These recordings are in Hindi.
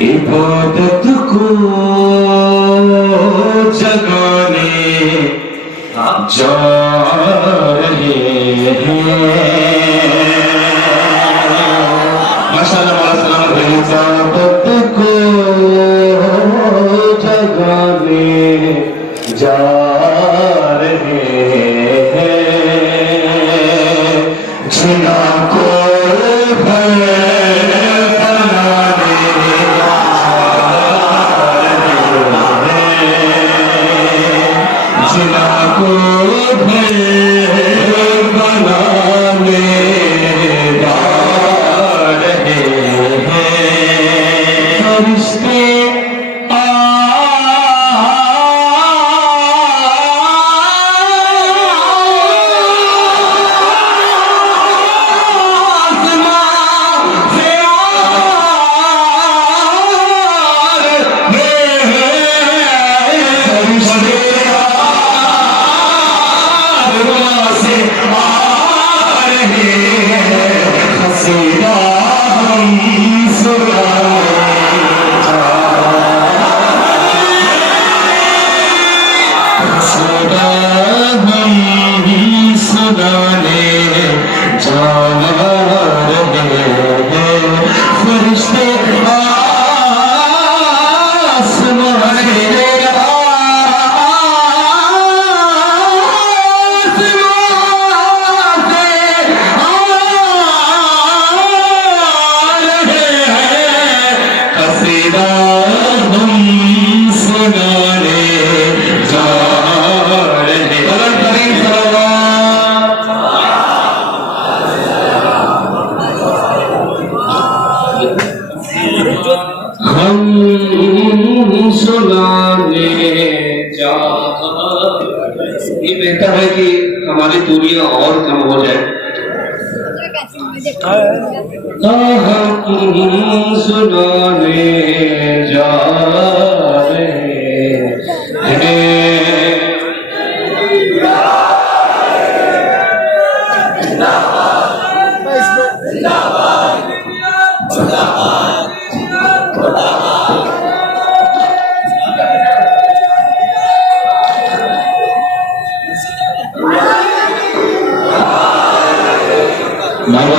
इबादत को जगाने जा रहे हैं। माशाअल्लाह मौला सलामत रहे। इबादत को जगाने जा रहे हैं, जिना को ये बेहतर है कि हमारी दूरियां और कम हो जाए। हम सुनाने जा रहे हैं।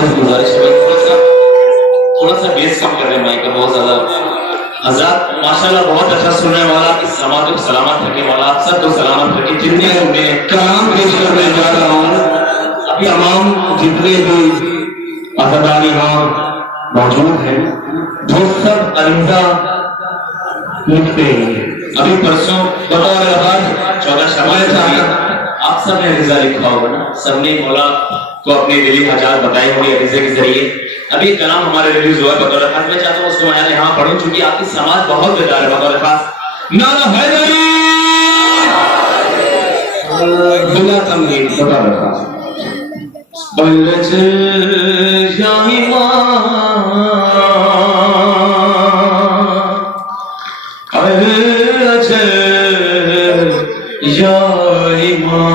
गुजारिश है थोड़ा सा बेस कम कर रहे हैं माइक का, बहुत ज्यादा। हज़रात माशाल्लाह बहुत अच्छा सुनने वाला, इस समाज को सलामत रखे वाला, आप सबको सलामत रखे। जितने मैं कलाम पेश करने जा रहा हूँ, अभी तमाम जितने भी अज़ादार यहाँ मौजूद हैं वो सब अरिंदा लिखते हैं। अभी परसों बतौर आज 14 शवाल आप सब ने रिजा लिखा होगा ना, सबने मौला को अपने दिली हाजात बताए होंगे रिजे के जरिए। अभी कलाम हमारे रिलीज हुआ है बतौर खास, मैं चाहता हूँ उसको मैं यहाँ पढ़ूं चूंकि आपकी समाज बहुत बेदार है। बतौर खास नारा हैदरी बिला तमहीद बतौर खास बल्लज शाहिमा अल्लज शाहिमा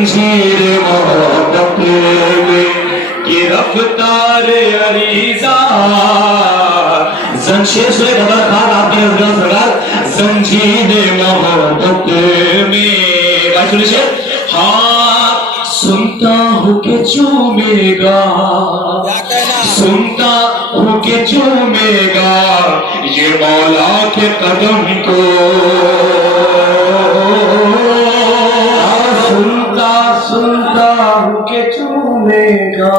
जंजीर मोहब्बत में ये रफ्तार अरीज़ा शेर सुरे खबर खान आपने सरकार जंजीर मोहब्बत में भाई सुनिए हाँ सुनता हूँ कि चूमेगा सुनता हूँ कि चूमेगा ये मौला के कदम को सुनता हूँ कि चूमेगा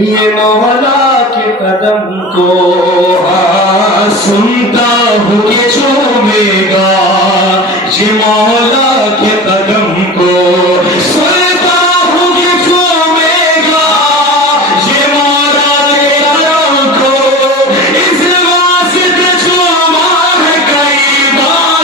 ये मौला के कदम को सुनता हूँ कि चूमेगा ये मौला के कदम को सुनता हूँ कि चूमेगा ये मौला के कदम को इस वास्ते चूमा है कई बार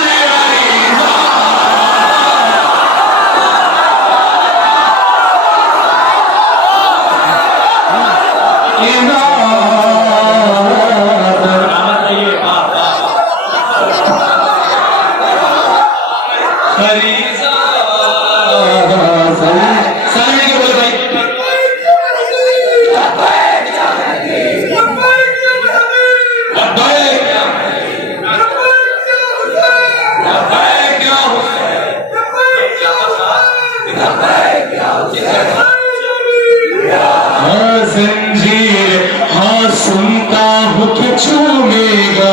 सुनता हूँ कि चूमेगा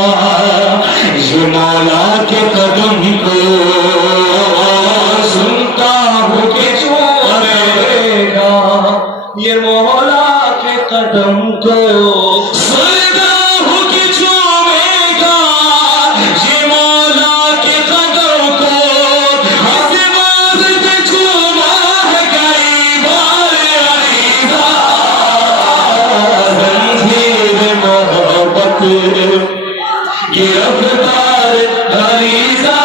ये मौला के कदम को सुनता हूँ कि चूमेगा ये मौला के कदम को सुनता हूँ कि चूमेगा ये मौला के कदम को चूमा है कई बार ये रफ्तार अरीज़ा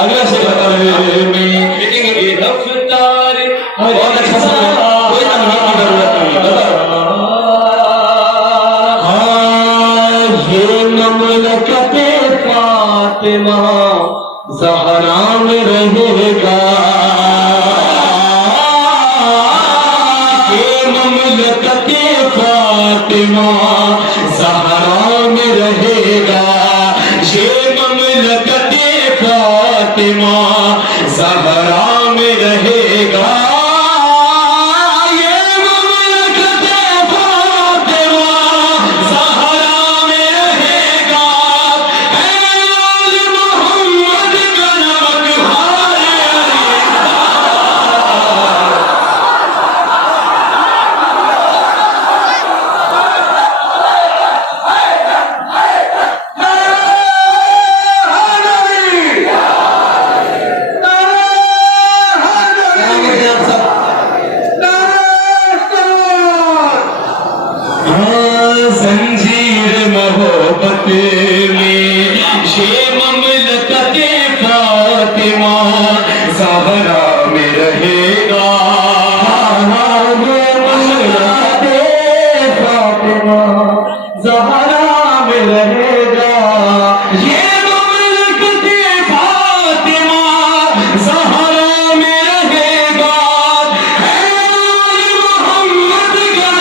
अगला से में ये रफ्तार बहुत अच्छा समझ कोई तमहीद की जरूरत नहीं हाँ ये ममलकते फातिमा ज़हरा में रहेगा ये ममलकते फातिमा ज़हरा में रहेगा ये ममलकते फातिमा ज़हरा में रहेगा ये ममलकते फातिमा ज़हरा में रहेगा आल मोहम्मद का नमकहार जंजीर मोहब्बत में ये ममलकते फातिमा ज़हरा में रहेगा ममलकते फातिमा ज़हरा में रहेगा ये ममलकते फातिमा ज़हरा में रहेगा मोहम्मद का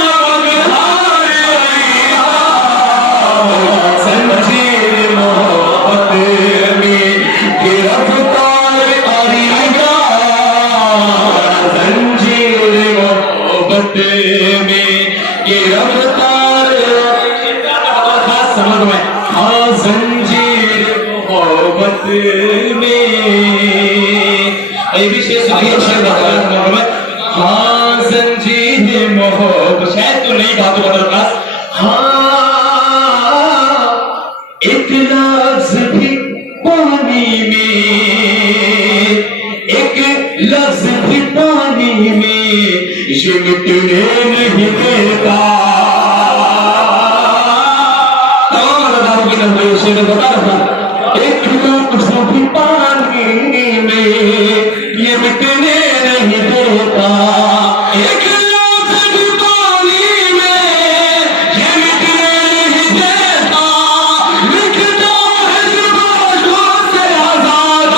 जंजीर मोहब्बत में ये रफ्तार अरीज़ा जंजीर मोहब्बत में ये रफ्तार खास समझ में हाँ जंजीर मोहब्बत में ये विशेष हाँ जंजीर मोहब्बत शायद तो नहीं बात बदल खास एक लफ्ज़ भी पानी में एक लफ्ज़ भी पानी में ये मिटने नहीं देता तमाम अदारों की नजर से मैं बता रहा एक लफ्ज़ भी पानी में ये मिटने नहीं देता एक लफ्ज़ भी पानी में ये मिटने नहीं देता लिखता है जुबान से आज़ाद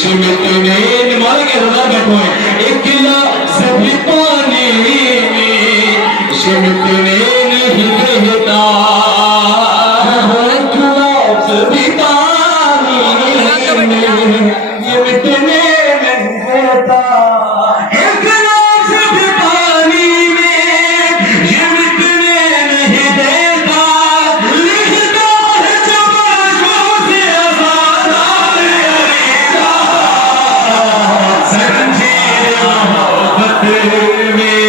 शिमटने मारा के हजार बैठो है एक गिलास भी पानी में शिमटने नहीं देता गिलास भी पानी में ये मिटने नहीं देता एक गिलास भी पानी में ये मिटने नहीं देता लिखता है जब आंखों से आजाद जंजीर मोहब्बत में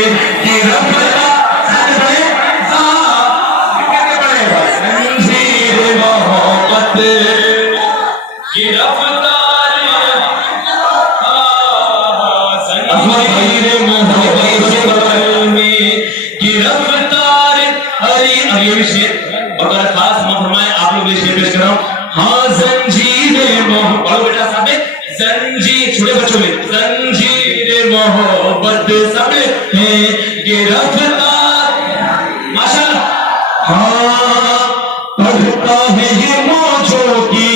गिरफ्तार जंजीर मोहब्बत गिरफ्तार जंजीर मोहब्बत में गिरफ्तार अरे अगले विषय अगर खास मैं फरमाए आप लोग विषय पेश कर रहा हूं हाँ जंजीर मोहब्बत बेटा साहब जंजीर छोटे बच्चों में जंजीर मोहब्बत सब है गिरफ्तार माशाल्लाह हाँ पढ़ता है ये मौजों की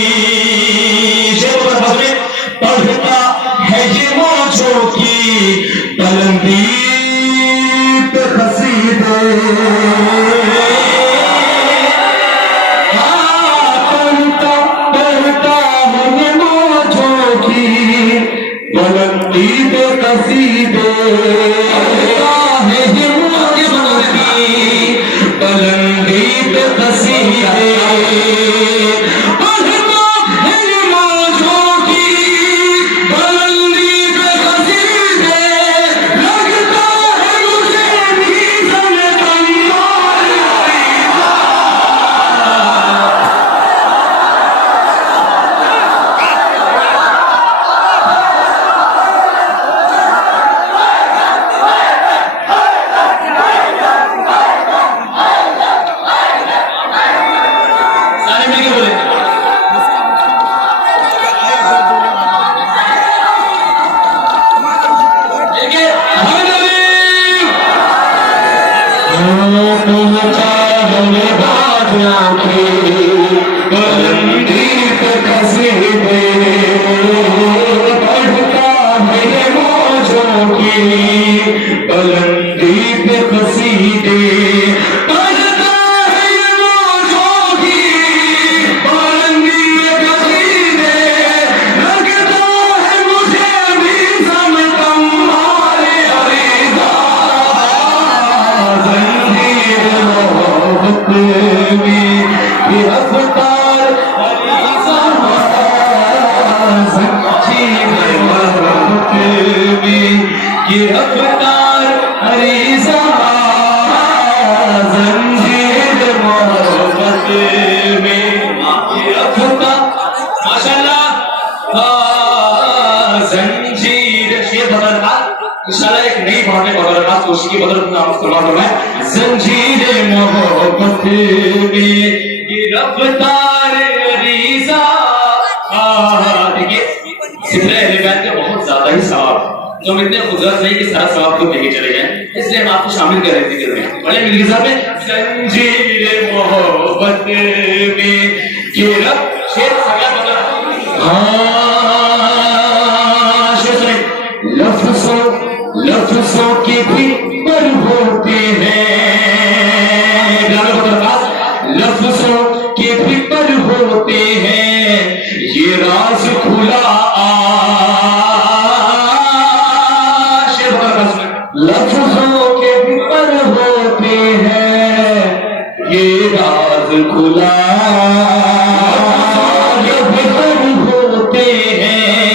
शेर पर बस में पढ़ता है ये मौजों की बुलंदी पे कसीदे बुलंदी पे कसीदे है ये मुझे बुलंदी पे कसीदे पढ़ता है ये मौजों की बुलंदी पे कसीदे लगता है मुझे भी सारे मिलके बोले देखिए बुलंदी पे कसीदे पढ़ता है ये मौजों की बुलंदी पे कसीदे पढ़ता है ये मौजों की बुलंदी पे कसीदे लगता है मुझे भी समतम मारे अरीज़ा जंजीर मोहब्बत में गिरफ्तार अरीज़ा जंजीर मोहब्बत में गिरफ्तार अरीज़ा जंजीर मोहब्बत में गिरफ्तार माशाल्लाह जंजीर शेर बदलता इंशाल्लाह एक नई भाव में बदलता कोशिश की बदल नाम इस्तेमाल हो रहा है जंजीर मोहब्बत में गिरफ्तार अरीज़ा देखिए सिपरे अहले बैत का बहुत ज्यादा ही सवाब तो हम इतने खुदरत नहीं कि सारा सवाब को लेके चले जाएं इसलिए हम आपको शामिल कर रहे थे बड़े मिलके साहब जंजीर मोहब्बत में गिरफ्तार शेर सगा बदल हाँ शेर सुने लफ्ज़ों के भी पर होते हैं लफ्ज़ों के भी पर होते हैं ये राज खुला लफ्ज़ों के भी पर होते हैं ये राज खुला ये भी पर होते हैं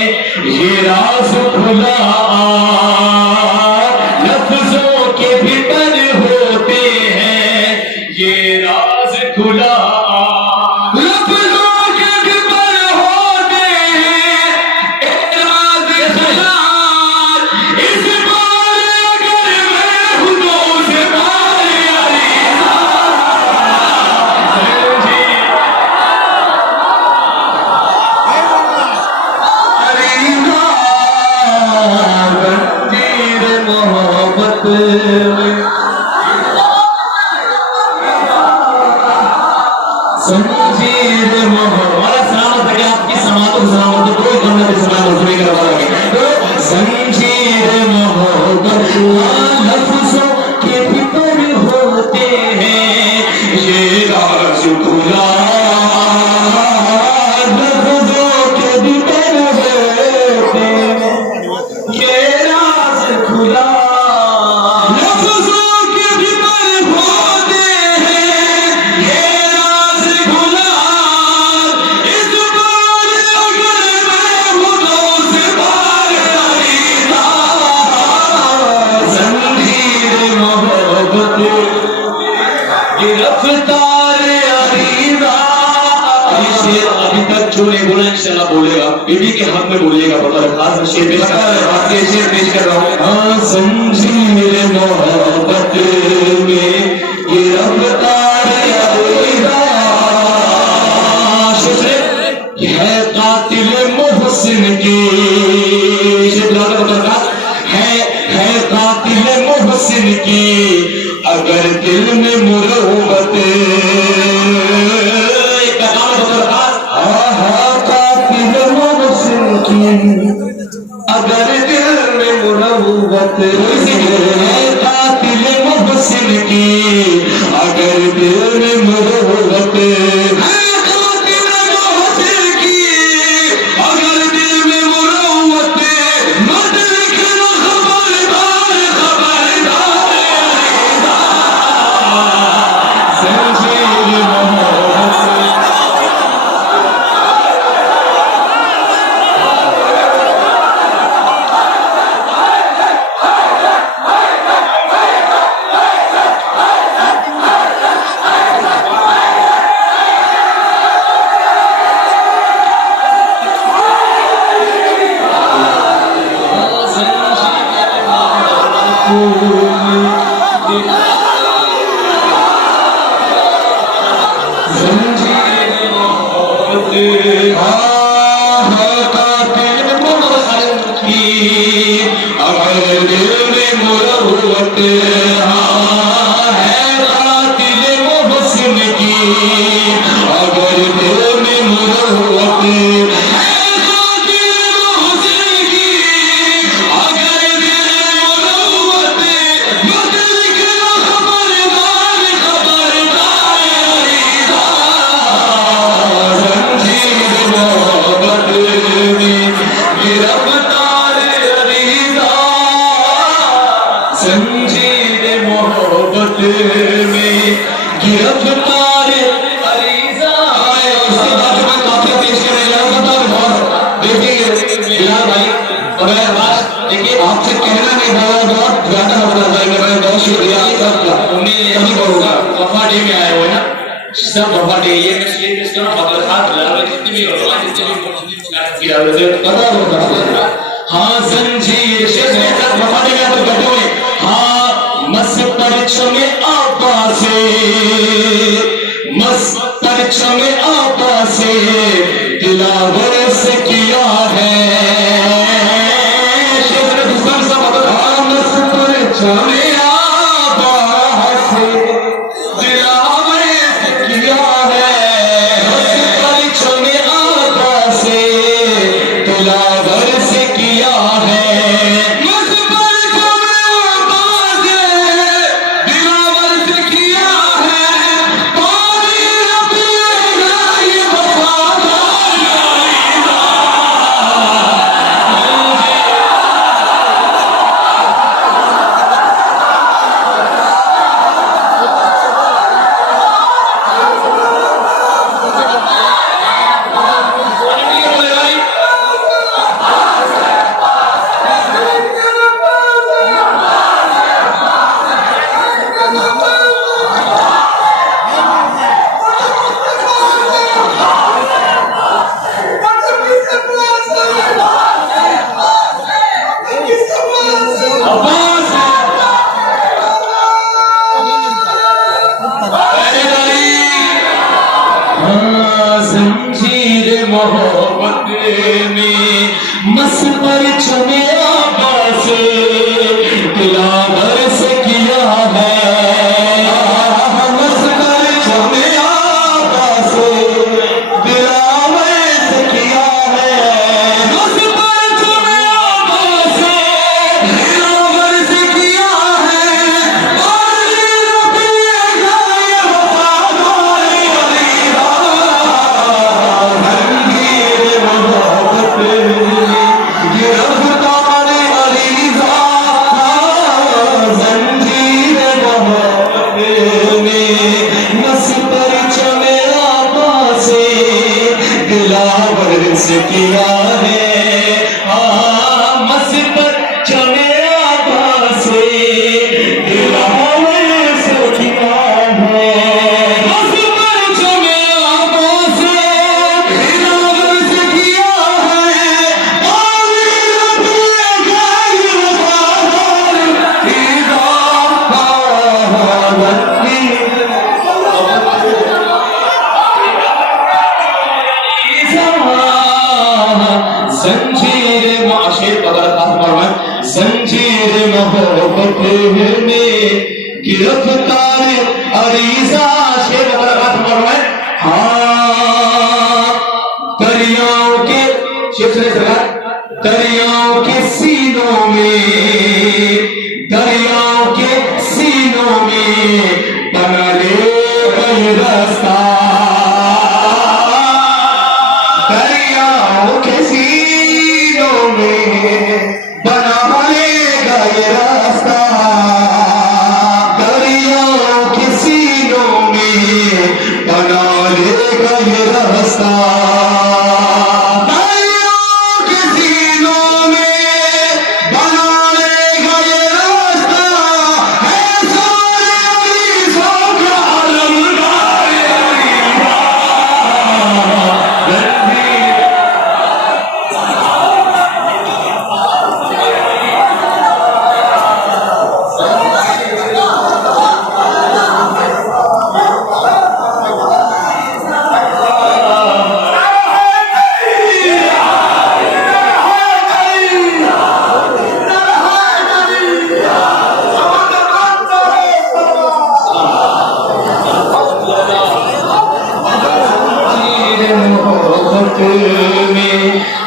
ये राज खुला लफ्ज़ों के भी पर होते हैं ये राज खुला लफ्ज़ों के भी पर होते हैं एक राज खुला इस बार अगर मैं खुदों से मारे अरीज़ा बीबी के हक में बोलिएगा, बतौर खास में शेर पेश कर रहा हूँ। हाँ जंजीर मोहब्बत में ये रफ्तार है कातिल मोहसिन की, है कातिल मोहसिन की, अगर दिल में मुरव्वत कातिल मोहसिन की, अगर दिल में मुरव्वत है कातिल मोहसिन की, अगर दिल में मुरव्वत जंजीर मोहब्बत में गिरफ्तार अरीज़ा है। उसके बाद मैं काफी पेश करने जा रहा था और देखिए बिलाल भाई और अब्बास, देखिए आपसे कहना नहीं बहुत ज्यादा हो रहा है। मैं बहुत शुक्रिया सबका, उम्मीद नहीं करूंगा वफा डे में आए हो ना सब वफा डे, ये मैं इसलिए पेश कर रहा हूं मतलब साथ जितनी भी और जितनी भी पता होगा। हाँ जंजीर शेर के साथ वफा डे में आप बैठे हुए, हाँ मस परचमे आबा से, मस परचमे आबा से दिलावर से किया है। शेर ने दूसरा सब बता, मस परचमे आबा से दिलावर से किया है, मस परचमे आबा से दिलावर से किया है। जंजीर मोहब्बत में मस परचमे आबा से दिलावर से किया है। मस परचमे आबा से दिलावर से किया है। मस परचमे आबा से दिलावर से किया है। ये रफ्तार शेर वगैरह खास फरमाए, जंजीर मोहब्बत में गिरफ्तार अरीजा, शेर वगैरह खास फरमाए। हाँ दरियाओं के शेर सुने सरकार, दरियाओं के सीनों में, दरियाओं के सीनों में बना ले कोई रास्ता, दरियाओं के सीनों में बना लेगा ये रास्ता, दरियाओं के सीनों में बना लेगा ये रास्ता,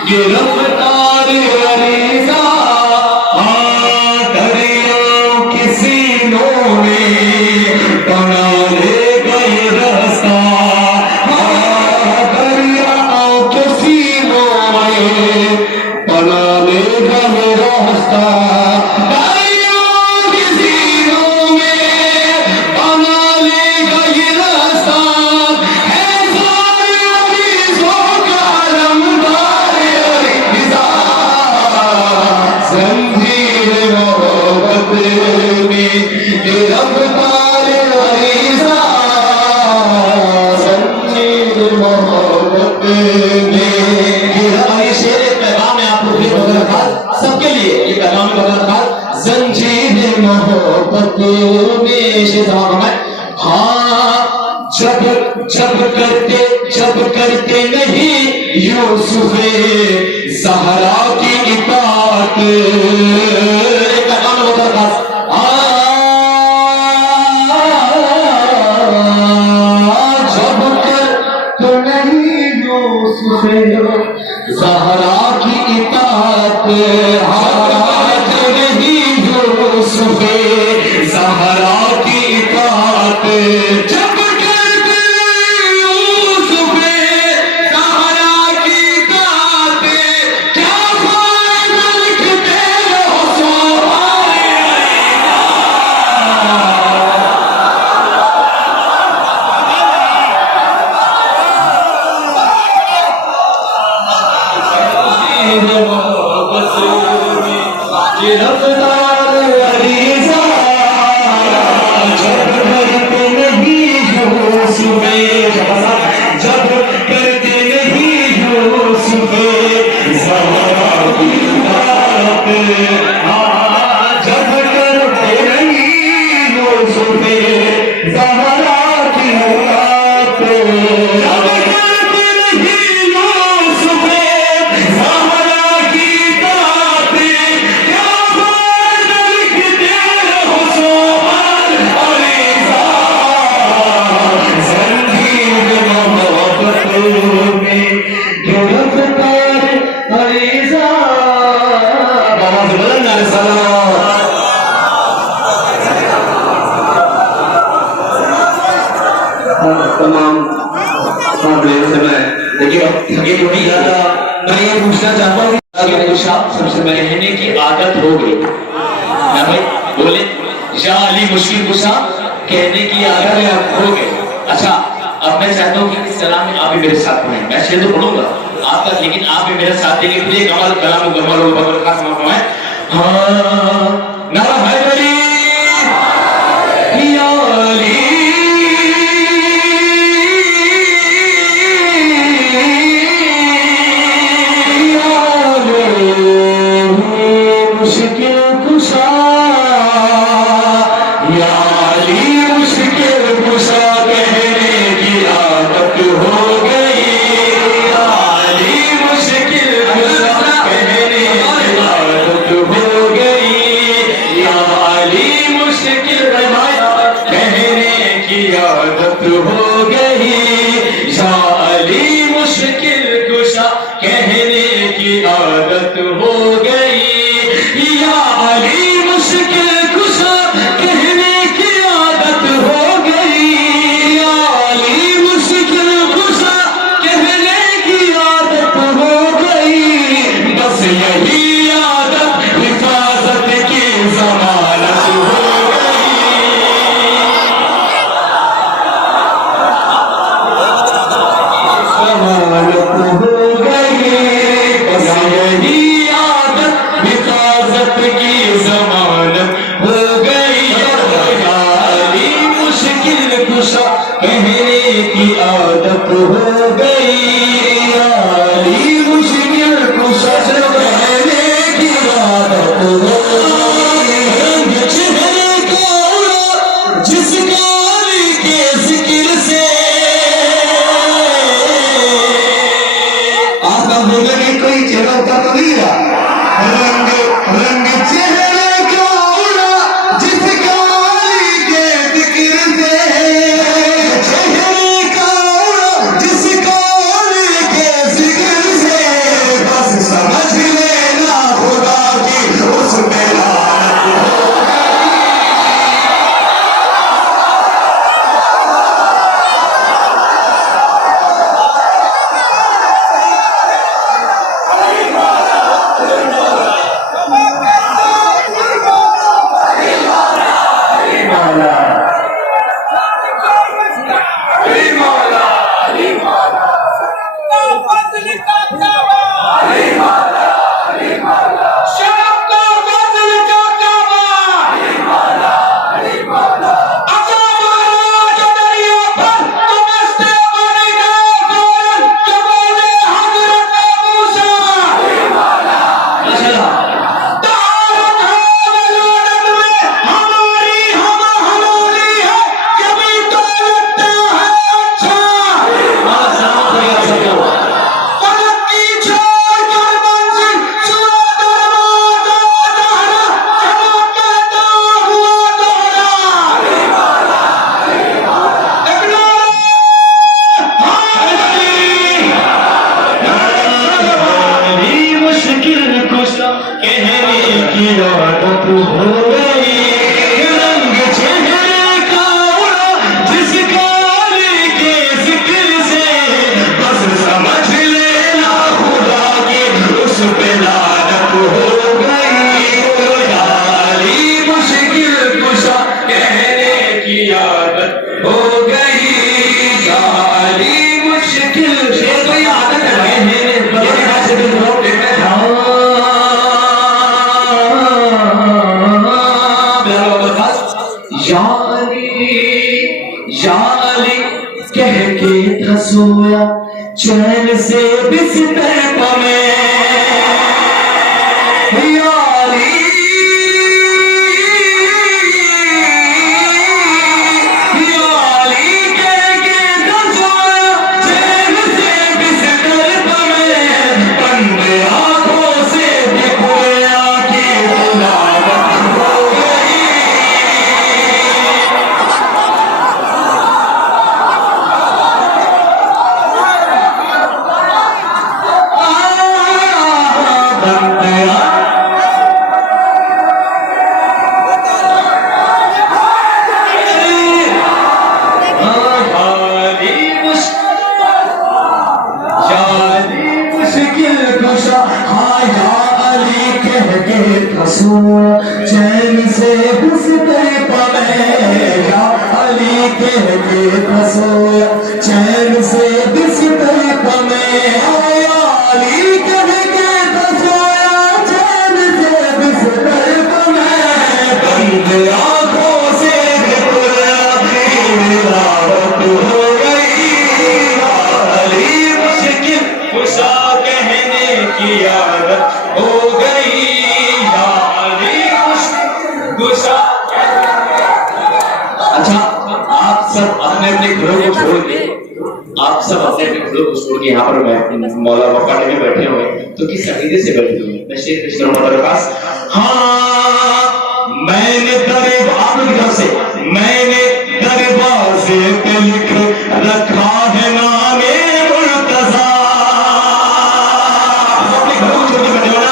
गिरफ्तार अरीजा, दरियाओं के सीनों में बना लेगा ये रास्ता, दरियाओं के सीनों में बना लेगा ये रास्ता, दरियाओं के सीनों में बना लेगा ये रास्ता, है सारे अजीजों का लम्बार अरीजा, जंजीर मोहब्बत में गिरफ्तार अरीजा, जंजीर मोहब्बत में। ये शेर एक पैगाम है आप लोग के बगैर खास सबके लिए, ये पैगाम है बगैर खास, जंजीर मोहब्बत में शेर जवाब हमारे। हाँ जब करते नहीं यूसुफे ज़हरा की इताअत, एक पैगाम है बगैर खास, जब करते नहीं यूसुफे ज़हरा की इताअत, नहीं यूसुफे ज़हरा की इताअत, जब करते यूसुफे ज़हरा की इताअत, क्या फायदा लिखते रहो सोहारे गिरफ्तार अरीजा, जब करते नहीं यूसुफे, जब करते नहीं यूसुफे ज़हरा की इताअत, जब करते नहीं यूसुफे ज़हरा की इताअत, जब करते नहीं यूसुफे ज़हरा की इताअत, क्या फायदा लिखते रहो सोहार अरीजा, जंजीर मोहब्बत में गिरफ्तार अरीजा। बाबा से बुलंद नारे सलाम। तमाम से मैं देखिए थके तो नहीं ज्यादा, मैं ये पूछना चाहता हूँ सबसे पहले कहने की आदत हो गई ना भाई, बोले या अली मुश्किल कुशा कहने की आदत हो गई। अच्छा अब मैं चाहता हूँ कि इस सलाम में आप भी मेरे साथ पढ़ें, मैं शेर तो पढ़ूंगा आपका, लेकिन आप भी मेरे साथ देंगे, फिर एक अमल कलाम गमल और बगल का समापन है। हाँ नारा हैदरी या अली मुश्किल कुशा, या अली मुश्किल कुशा कहने की आदत हो गई, या अली मुश्किल कुशा कहने की मुश्किल कुशा कहने की आदत हो गई, आली मुश्किल कुशा कहने की आदत हो गई, बस यही आदत हिफाजत की जमानत हो गई। जमानत हो गई, बस यही आदत हिफाजत की जमानत हो गई। आली मुश्किल कुशा कहने की आदत हो गई, आली मुश्किल कुशा कहने की आदत हो गई। रंग चेहरे का उड़ा जिसका अली के जिक्र से, आपका बोलने की कोई चेहरा होता तो नहीं रहा। रंग रंग चेहरे का उड़ा जिसका अली के जिक्र से, चेहरे का उड़ा जिसका अली के जिक्र से, बस समझ लेना खुदा की उस पे लानत हो याली कह के था सोया चैन से बिस्तर पे, याली याली कह के था सोया चैन से बिस्तर पे, बंद आंखों से खोया की तिलावत हो गई। चैन से बिस्तर पे, या अली कह के फंसो चैन से बिस्तर पे, या अली कह के फंसो चैन से बिस्तर पे, बंद आंखों से तिलावत हो गई। अली मुश्किल कुशा कहने की आदत हो गई। अच्छा, आप सब अपने अपने घरों को छोड़ के, आप सब अपने अपने घरों को छोड़ के यहाँ पर मौला वकाटे में बैठे हुए, तो किस अकीदे से बैठे हुए? मैं शेर पेश करूँगा मेरे पास। हाँ, मैंने दरबार से, मैंने दरवाजे पे लिख रखा है नामे मुर्तज़ा। अपने घरों को छोड़ के बैठे हो ना,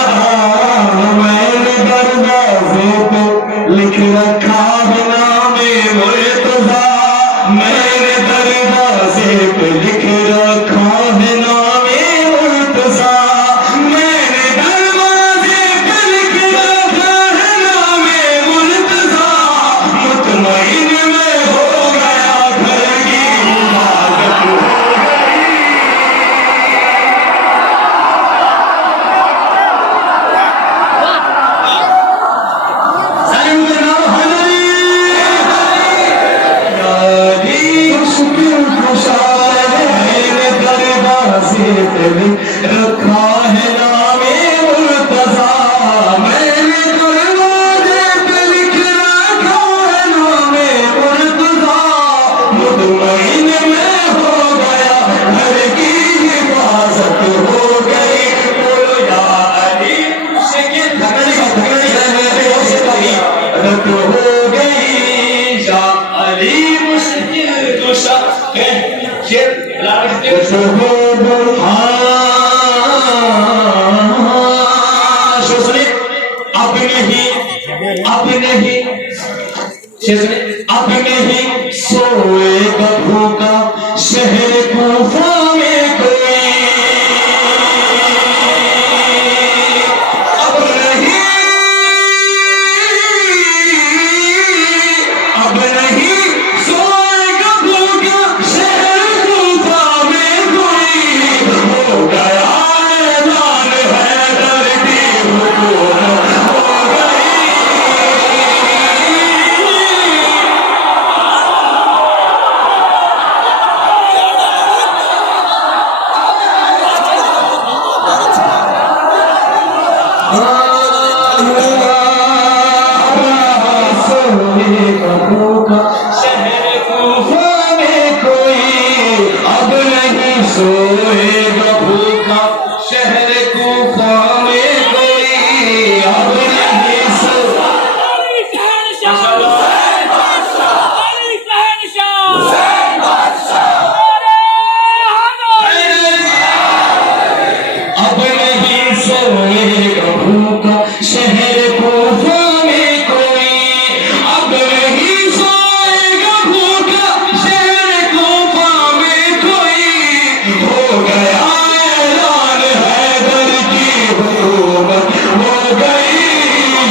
मैंने दरवाजे पे लिख रखा है नामे मुर्तज़ा, मैंने दरवाजे पे लिख रखा है नामे मुर्तज़ा, मैंने दरवाजे पे लिख रखा है नामे मुर्तज़ा, मुतमईन में हो गया घर की इबादत हो गई। सारे उनका नाम हरी मुश्किल खुशा, मैंने दरवाजे पे लिख रखा है नामे मुर्तज़ा, मैंने दरवाजे पे लिख रखा है नामे मुर्तज़ा, मुतमईन में हो गया घर की हिफाजत हो गई। बोलो या अली मुश्किल रत हो गई, या अली मुश्किल कुशा अब नहीं सोएगा भूखा शहर कूफा में कोई, अब नहीं सोएगा भूखा शहर कूफा में कोई, हो गया ऐलान हैदर की हुकूमत हो गई। शहर कूफा में कोई, अब नहीं सोएगा भूखा शहर कूफा में कोई, अब नहीं अब नहीं सोएगा भूखा शहर कूफा में कोई, अब नहीं सोएगा भूखा शहर कूफा में कोई, हो गया ऐलान हैदर की हुकूमत हो गई।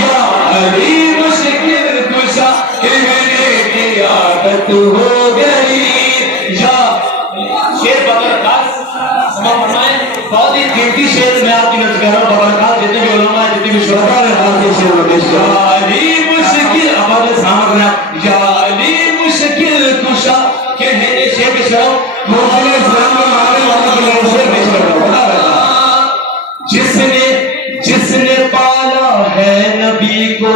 या अली मुश्किल कुशा कहने की आदत हो गई। या शेर बबरकात फरमाए, बहुत ही कीमती शेर मैं आपकी नजर कर रहा हूँ। बबरकात जितने भी उलमा जितने भी शुहदा है खास शेर पेश किया। या अली मुश्किल अब सामने या अली मुश्किल कुशा कहने शेर पेश करो। मुझे इस्लाम में मानने वालों के लिए शेर पेश कर रहा हूँ। जिसने पाला है नबी को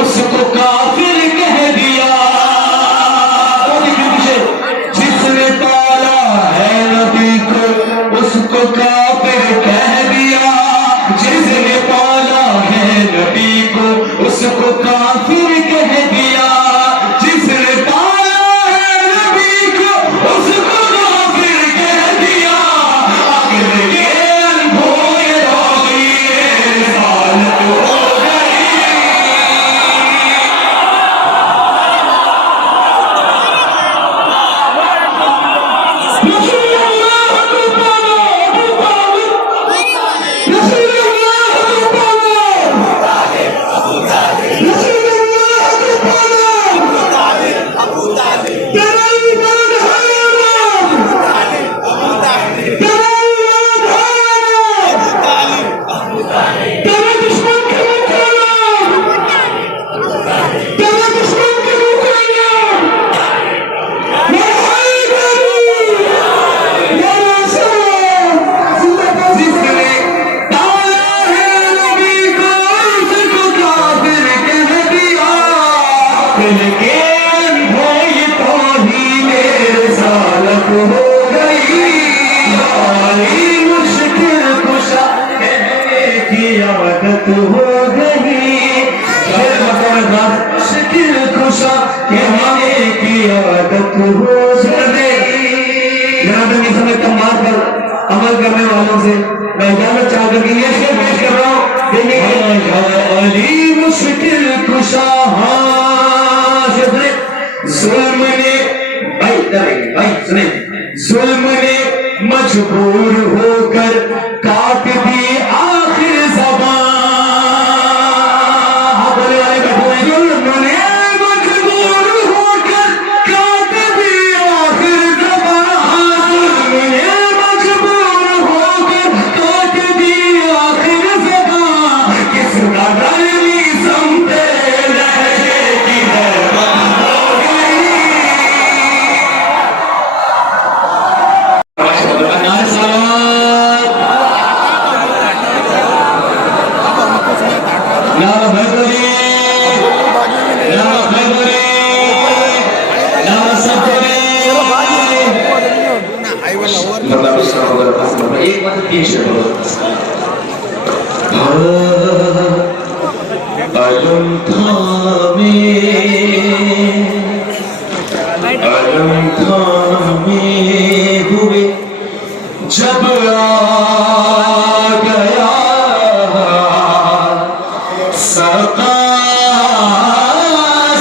उसको काफिर कह दिया। जिसने पाला है नबी को उसको काफिर कह दिया, जिसने पाला है नबी को उसको काफिर कह दिया, जिसने पाला है नबी को उसको काफिर कह दिया। अक्ल के अनभोए रोगी रिसालत हो गई। आदत हो गई, मुश्किल खुशा कहने की आदत हो गई। नहीं समझता मार पर अमल करने वालों से मैं इजाजत चाहकर के लिए पेश कर रहा हूँ। अली मुश्किल खुशा जुल्म ने, भाई भाई सुने, जुल्म ने मजबूर होकर काट दी आखिर ज़बान। बोले वाले बैठे हैं, जुल्म ने मजबूर होकर काट दी आखिर ज़बान। जुल्म ने मजबूर होकर काट दी आखिर ज़बान। किसका डर नहीं समझे लहजे की दरबार हो गई। एक मतलब 3 शब्द अलम थामे हुए जब आ गया सका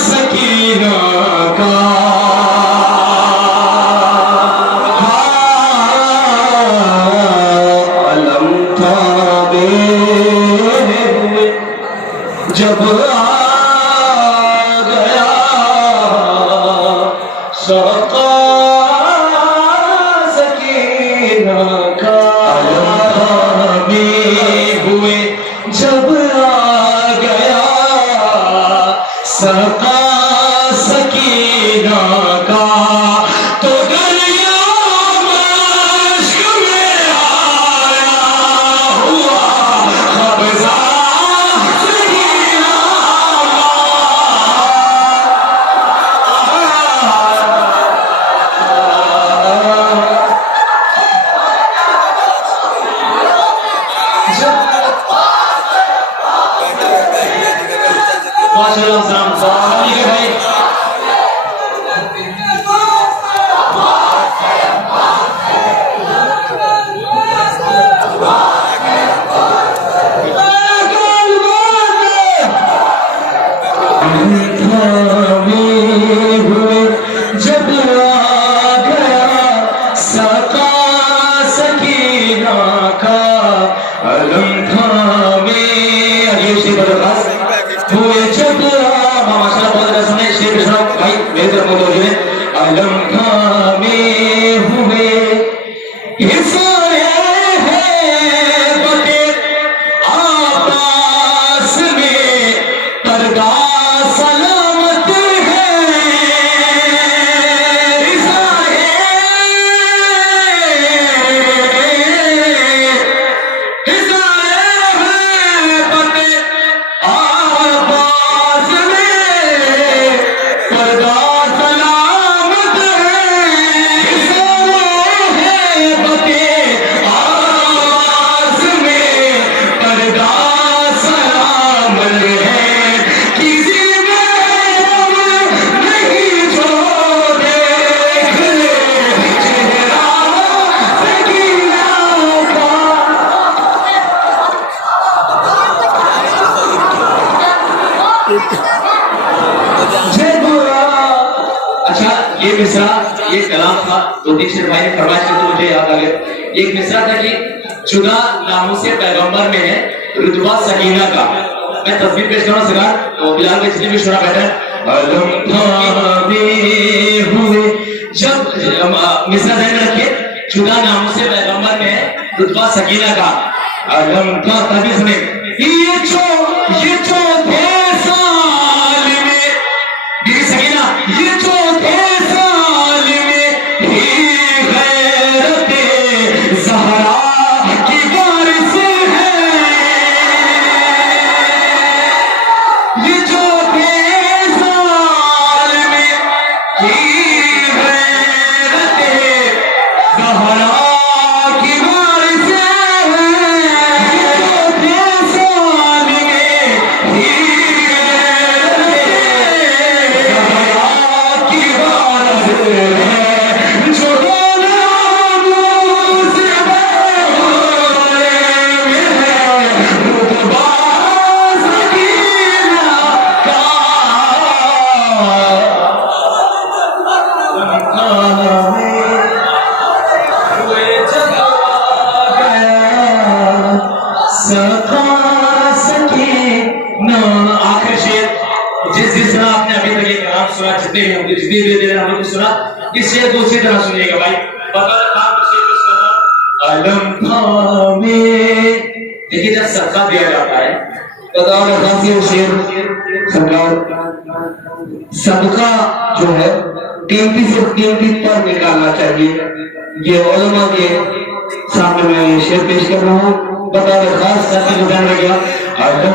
सकीना का। अलम थामे हुए जब आ गया सका सकीना का। अलम में हुए जब आ गया सका सकीना का। तो दरिया मश्क में आया हुआ कब्जा सकीना माशाल्लाह सलाम भाई। जब आ गया सका सकीना का। अलम थामे अजीब सी बदबस हुए जब माशाल्लाह बहुत अच्छा सुने शेर साहब भाई मेरे तरफ मौजूद है। अलम थामे हुए हिसारे हैं बटे आपास में पर्दा सलामत है। हिसारे हैं बटे आपास में पर्दा सलामत है। हिसारे हैं बटे आपास में पर्दा सलामत है। किसी में नहीं जो देख ले चेहरा सकीना का। अच्छा ये मिसरा ये कलाम था, 2-3 शेर भाई ने फरमाइश की तो मुझे याद आ गया। एक मिसरा था कि जुदा नामों से पैगंबर में है रुतबा सकीना का। मैं तस्वीर पेश करूँ सरकार तो बिलाल भाई जितने भी शुरा बैठे अलम थामे हुए जब मिसरा ध्यान में रखिए, जुदा नामों से पैगंबर में है रुतबा सकीना का। अलम का तभी सुने ये चौथे साल में बीवी सकीना ये चौथे साल में ही गैरते ज़हरा की वारिस है। ये चौथे साल में ही गैरते ज़हरा की वारिस है। ये चौथे साल जितने धीरे धीरे हमने सुना इस शेर को उसी तरह सुनिएगा भाई। बकौर खान का शेर किसका था? अलम थामे। देखिए जब सदका दिया जाता है बकौर खान से शेर सरकार सदका जो है कीमती से कीमती पर निकालना चाहिए। ये उलमा के सामने मैं ये शेर पेश कर रहा हूँ। बकौर खास साथी को ध्यान रखिएगा। अलम